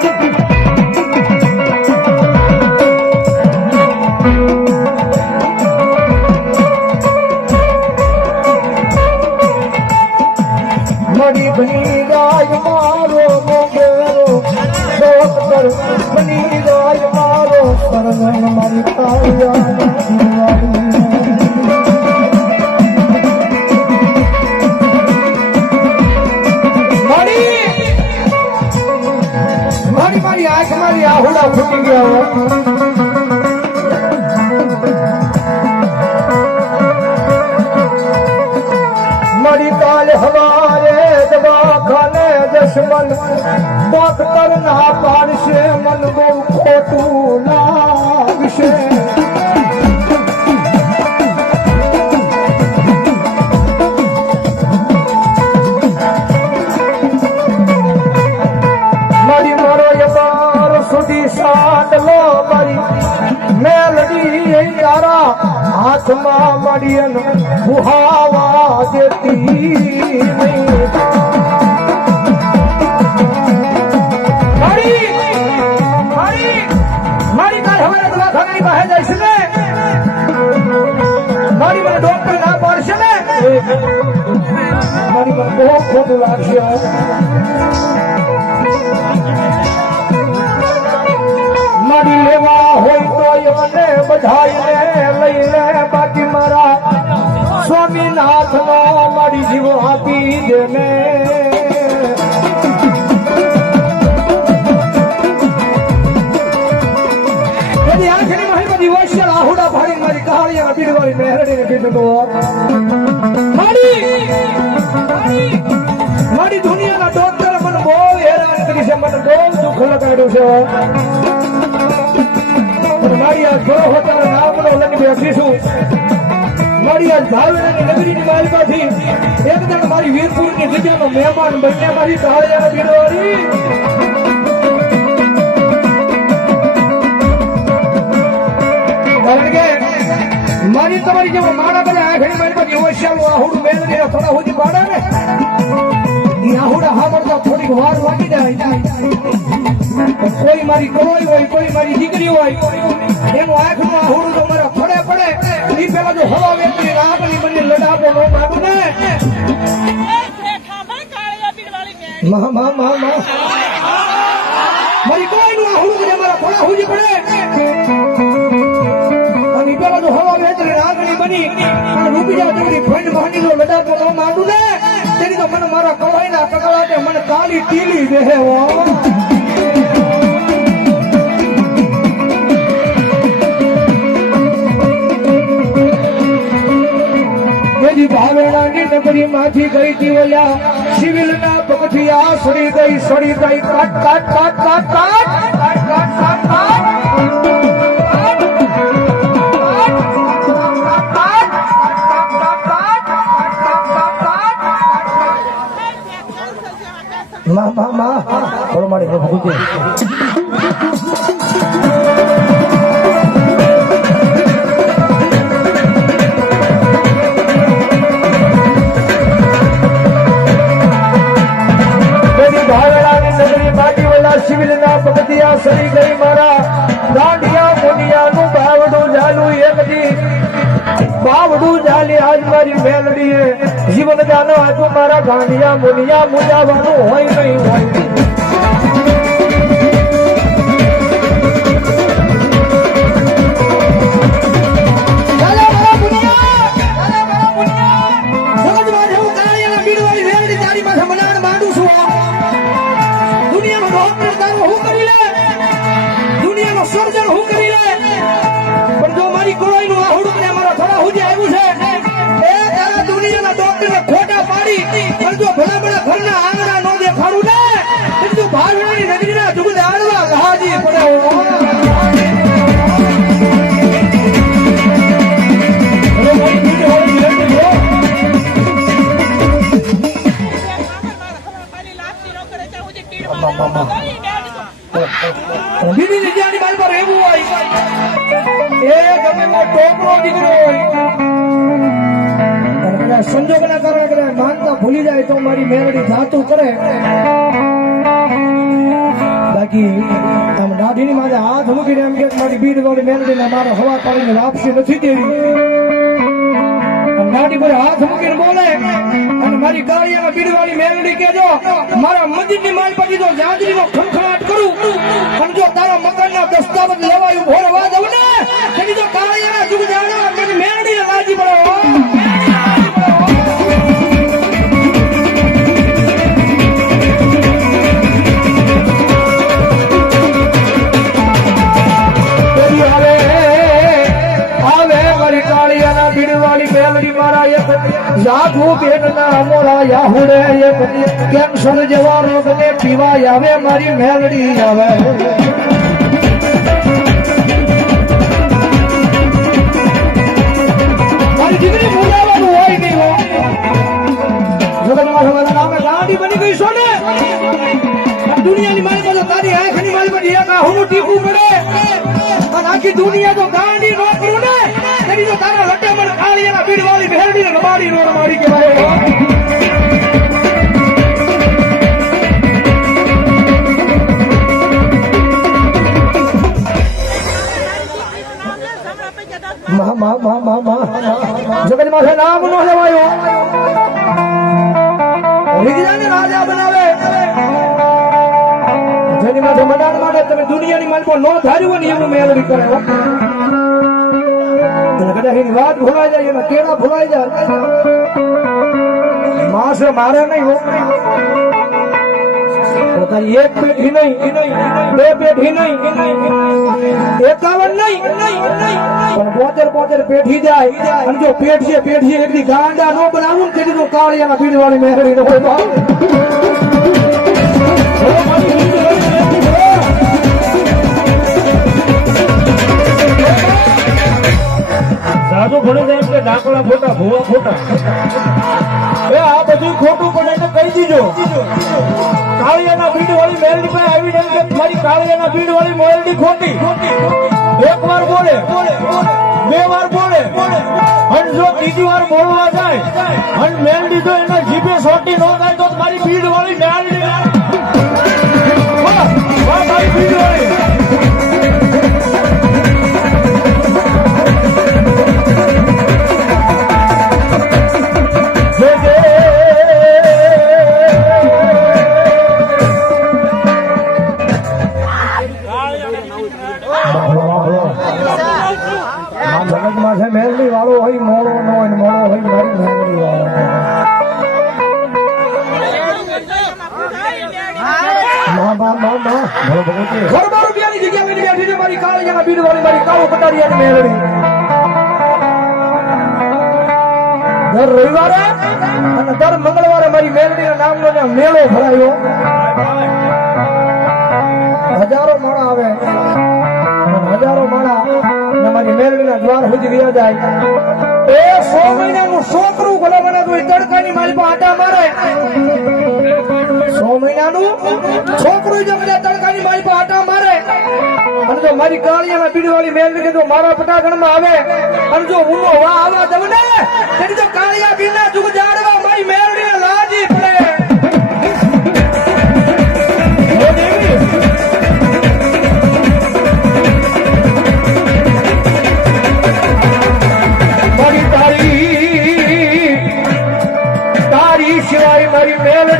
take be આહુડા ફૂટી ગયા હો. મારી કાલ હવારે દવાખાને દશમન ડોક્ટર ના બુહાવા દેતી મારી કાલ હવે દવાખાનાની બહાર જઈશ ને મારી મને ડોક્ટર ના પાડશે ને મારી મને લેવા હોય તો બધાઈને મારી દુનિયાના ડોક્ટર મને બહુ હેરાન કરી છે મને બહુ દુઃખ લગાડ્યું છે બેઠી છું મારી આ ધારણાની નગરીની માલમાંથી એકદમ મારી વીરપુરની જગ્યાનો મહેમાન બન્યા. મારી કહાળિયાના બીડવાળી મારી તમારી જેવો માણા બધા આંખની મારી પાસે શ્યામ આહુડ મેળવી થોડા સુધી પાડે ને. આહુડા હામળતા થોડીક વાર વાગી જાય. કોઈ મારી કરોઈ હોય, કોઈ મારી દીકરી હોય, એનું આંખનું આહુડું તો મારા ફળે પડે. એ પેલા જો હવા વેચી આગળની મને લડાવો નો માગું ને મા મા મા મા. મારી કોઈનું આહુડું મને મારા ફળા હુજી પડે. અને પેલા જો હવા વેચરી આગળી બની. અને રૂપિયા જવરી ફંડ માંડી નો લડાતો નો માંડું ને તેની તો મને મારા કવાઈના કકડાટે મને કાલી ટીલી દેહે હો. એજી ભાવેણાની નગરી માંથી ગઈ તી ઓલા સિવિલ ના પગથિયા સડી ગઈ સડી ગઈ મા મા મા થોડો મારી પગથિયા સરી ગઈ મારા દાંડિયા મુનિયાનું બાવડું જાલું એક દી. બાવડું જાલી આજ મારી મેલડીએ. જીવન જાનો આજુ મારા ગાંડિયા મુનિયા મુજાવાનું હોય નહીં હોય. ભૂલી જાય તો મારી મેળડી ધાતું કરે. બાકી આમ દાઢીની માથે હાથ મૂકીને એમ કે મારી બીડ વાળી મેલડીને મારે હવા પાડીને વાપસી નથી દેવી. દાઢી પર હાથ મૂકીને બોલે, અને મારી કાળિયાના બીડ વાળી મેલડી કેજો મારા મંદિરની માલ પછી જો જાજરીનો ખમખમાટ કરું, અને જો તારા મકાનના દસ્તાવેજ લેવાયું ભોરવા દઉં ને જો કાળિયાના જુગ જાણો, મારી મેલડીને લાજી પડો. એક બેન ના મોરા યાહુડે એક કેન્સર જેવા રોગને પીવા આવે, મારી મેલડી આવે? મારી દીકરી હોય નહીં હો. નામે ગાંડી બની ગઈ ને દુનિયાની મારી પાસે તારી આંખની મારી પાસે એક આહુનું ટીપું પડે. અને આખી દુનિયા તો ગાંડી નો ને તારા લટે મને ખાલી ಮಾಡಿ ನೋಡ ભેરડી ને માથે નામ નો લેવાયો. રીગજાને રાજા બનાવે. જેની માથે મનાણ માટે તમે દુનિયાની માલ પર નો ધાર્યું ને એવું મેળવી કરે હો. અને કદાચ એની વાત ભૂલાઈ જાય નહીં હો. એક પેઢી નહીં, બે પેઢી નહીં, એકાવન નહીં. પણ પોતેર પોતેર પેઢી જાય, અને જો પેઢીએ પેઢીએ નો તો કાળિયાના પીડવાળી મેળવી નો હોય સાધુ ભણી જાય કે ડાકલા ખોટા ભૂવા ખોટા આ બધું ખોટું પણ એટલે કહી દીજો. કાળિયાના ભીડ વાળી મેલડી પાસે આવી એમ કે મારી કાળિયાના ભીડ વાળી મેલડી ખોટી. એક વાર બોલે, બે વાર બોલે, અને જો ત્રીજી વાર બોલવા જાય, અને મેલડી તો એના જીભે સોટી ન થાય ઘરમાં રૂપિયાની જગ્યા મેં બેઠી છે મારી કાળિયાના બીડવાળી મારી કાળો પટારિયાની મેળવી દર રવિવારે અને દર મંગળવારે મારી મેલડીના નામનો જે મેળો ભરાયો, હજારો માણા આવે હજારો માણા ને મારી મેલડીના દ્વાર સુધી રહ્યા જાય. એ સો મહિનાનું છોકરું ભલે મને તડકાની મારી પર આટા મારે સો મહિનાનું? છોકરું જો મને તડકાની મારી પર આટા મારે, અને જો મારી કાળિયાના પીડવાળી મેલવી જો મારા પટાગણમાં આવે, અને જો ઊનો વા આવવા દઉં ને તો કાળિયા બીના જુગ જાડવા મારી મેલડીને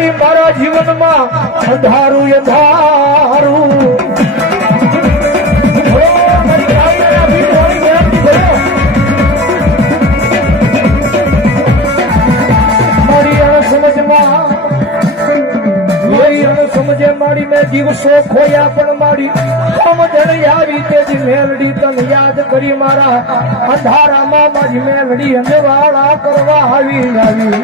મારી મારા જીવનમાં અંધારું અંધારું દિવસો ખોયા પણ મારી સમજણ આવી તેજી મેલડી તને યાદ કરી મારા અંધારામાં મારી મેલડી અંધવાળા કરવા આવી આવી.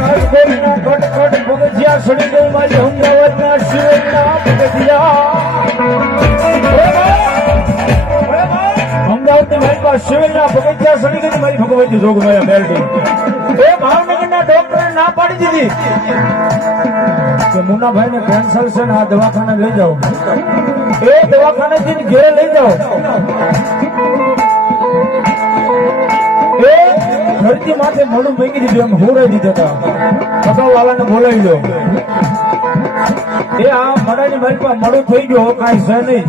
રાજકોટના કટકટ પગથિયા સડી અમદાવાદના શિવના. મારી સિવિલના પગથિયા સડી ગઈ મારી ભગવતી જોગમાયા મેલડી. એ ભાવનગરના ડોક્ટરે ના પાડી દીધી. કે મુન્નાભાઈ ને કેન્સર છે ને આ દવાખાને લઈ જાઓ. એ દવાખાને થી ઘેરે લઈ જાઓ. ધરતી માથે મોઢું ભેગી દીધું, એમ હોરાઈ દીધા હતા. વાળાને બોલાવી દો એ આ મડાની મારી પાસે મોડું થઈ ગયો કાંઈ છે નહીં.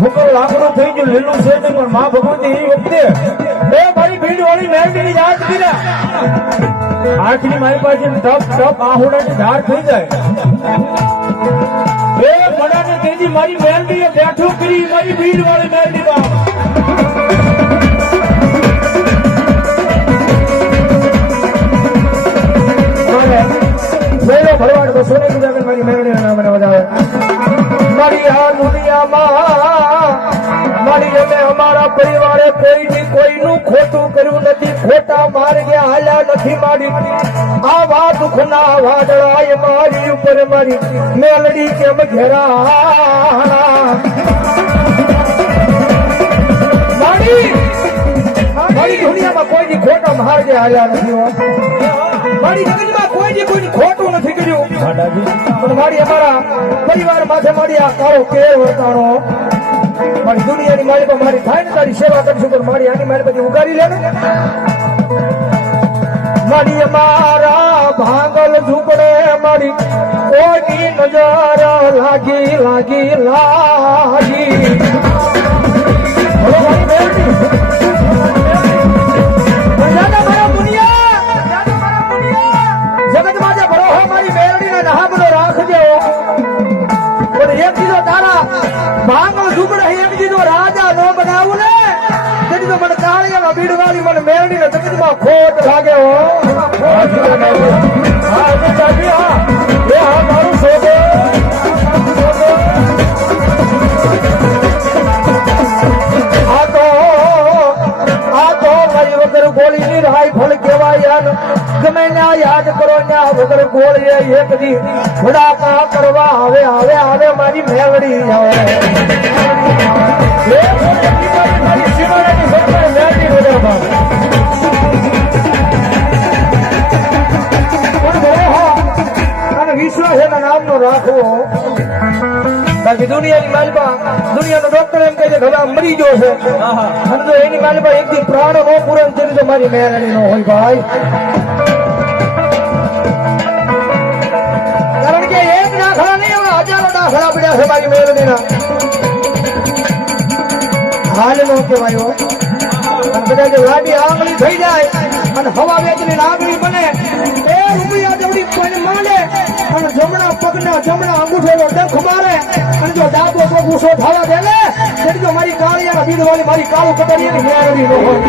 ભૂકર લાકડો થઈ ગયું, લીલું છે પણ મા ભગવતી એ વખતે એ મારી ભીડ વાળી મેરડીની યાદ કર્યા. આખરી મારી પાસે ટપ ટપ આહોડાની ધાર થઈ જાય. એ મડાને તેજી મારી મેરડીએ બેઠું કરી મારી ભીડ વાળી મેરડીમાં બાપ ભરવાડ, બસો ને મારી મેળડી નામ વધારે મારી દુનિયામાં મારી અમે અમારા પરિવારે કોઈની, કોઈનું ખોટું કર્યું નથી. ખોટા માર્ગે હાલ્યા નથી મારી આવા દુઃખના વાદળાએ મારી ઉપર મારી. મેલડી કેમ ઘેરા મારી મારી દુનિયામાં કોઈની ખોટા માર્ગે હાલ્યા નથી. મારી જગતમાં કોઈની કોઈની ખોટું નથી કર્યું. પણ મારી અમારા પરિવાર માથે મારી આ કાળો કેવો વર્તાણો. મારી દુનિયાની મારી પર મારી થાય ને તારી સેવા કરીશું પણ મારી આની મારી બધી ઉગાડી લે ને. મારી અમારા ભાંગલ ઝૂંપડે મારી કોઈની નજર લાગી લાગી લાગી. ભાંગો ઝૂંપડે એક દીધો રાજા નો બનાવું ને તે તો મને કાળિયામાં બીડવાની મને મેરડીને જગતમાં ખોટ લાગે હો ખોટ લાગે હો. મારું શોધો આ તો આ તો મારી વગર ગોળીની રાઈફળ કહેવાય યાર ગમે યાદ કરો ત્યાં વગર ગોળીએ એક દી. ભડાકા કરવા હવે હવે હવે મારી મેલડી વિશ્વાસ એના નામનો રાખવો બાકી દુનિયાની માલમાં દુનિયાનો ડોક્ટર એમ કહે છે કે હવે મરી ગયો છે. અને જો એની માલમાં એક દી પ્રાણ નો પૂરણ છે તો મારી મેરડી નો હોય ભાઈ. દાખલા પડ્યા છે મારી મેરડીના હાલ નો કહેવાયો. અને કદાચ લાડી આંગળી થઈ જાય અને હવા વેચની આંગળી બને, એ રૂપિયા જેવડી કોઈ માંડે અને જમણા પગના જમણા અંગૂઠેનો ડંખ મારે, અને જો ડાબો પગ ઊંચો થવા દે ને તેથી જો મારી કાળિયાના બીજ વાળી મારી કાળું કતરી એની મેળવી ન હોય.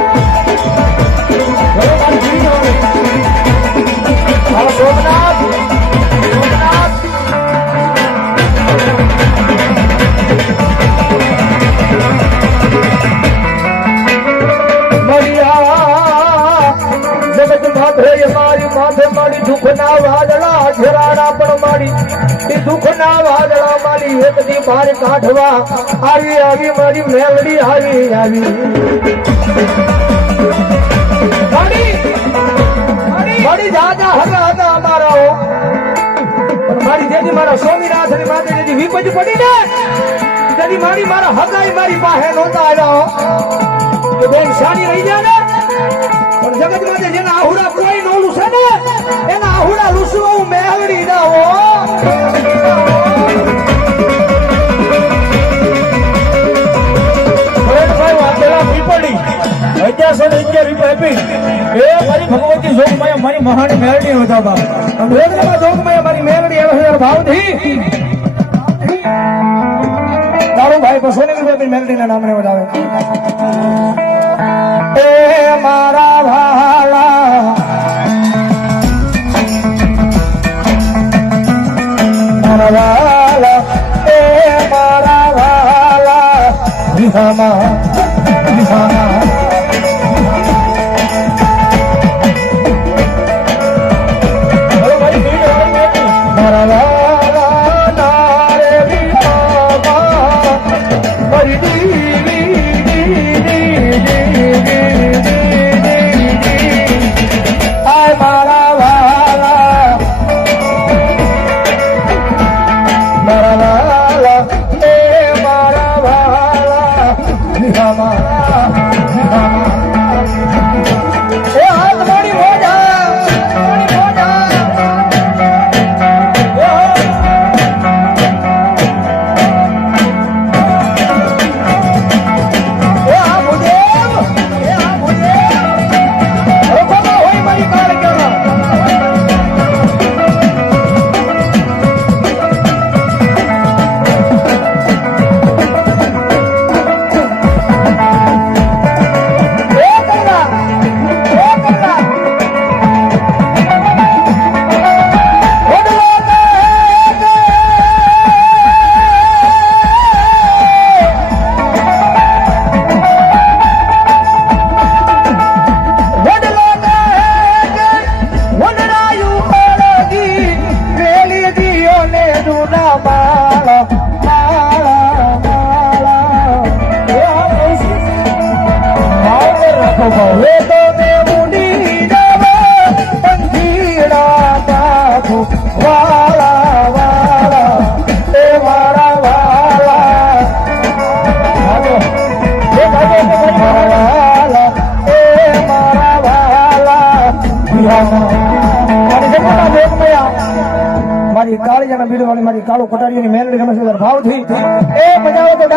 મારી બહાર કાઢવા આવી આવી, મારી મેલડી આવી આવી. દાદા હતા હતા અમારા મારી જેથી મારા સ્વામિનાથની માથે જેથી પડી ને તેથી મારી મારા હગાઈ મારી પાસે નહોતા આવ્યા સારી રહી જાય ને? પણ જેના આહુડા કોઈ નો છે ને, એના આહુડા લૂસવા હું મેળવી ના હો. અગિયારસો ને અગિયાર રૂપિયા આપી એ મારી ભગવતી જોગ માયા મારી મહાની મેરડી વધારવા વેદનામાં જોગમાં મારી મેળવી એવા ભાવથી. તારો ભાઈ બસો ને રૂપિયા મેલડી ના નામને વધાવે મારા ભાલા મારા વાલા, એ મારા વિહામાં.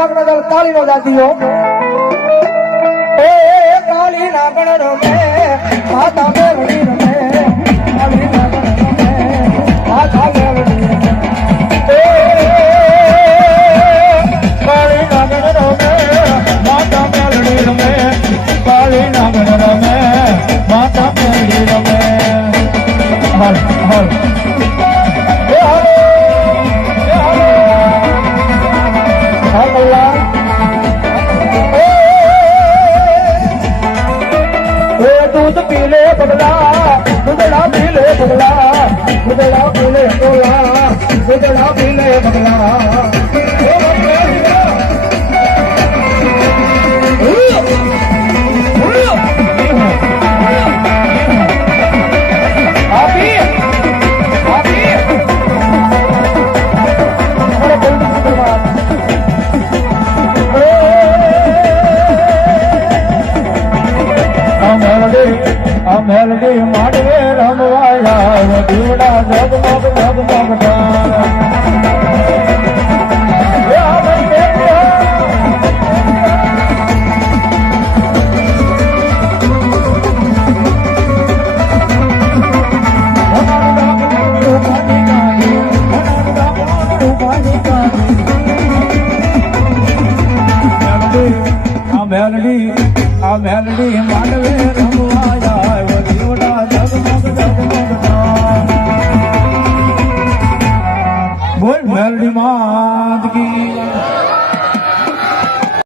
આપણા તાળીનો જાતીઓ એ કાળી નાગણ રમે માતા બગલા બગલા બોલે બોલા બગલા બોલે બગલા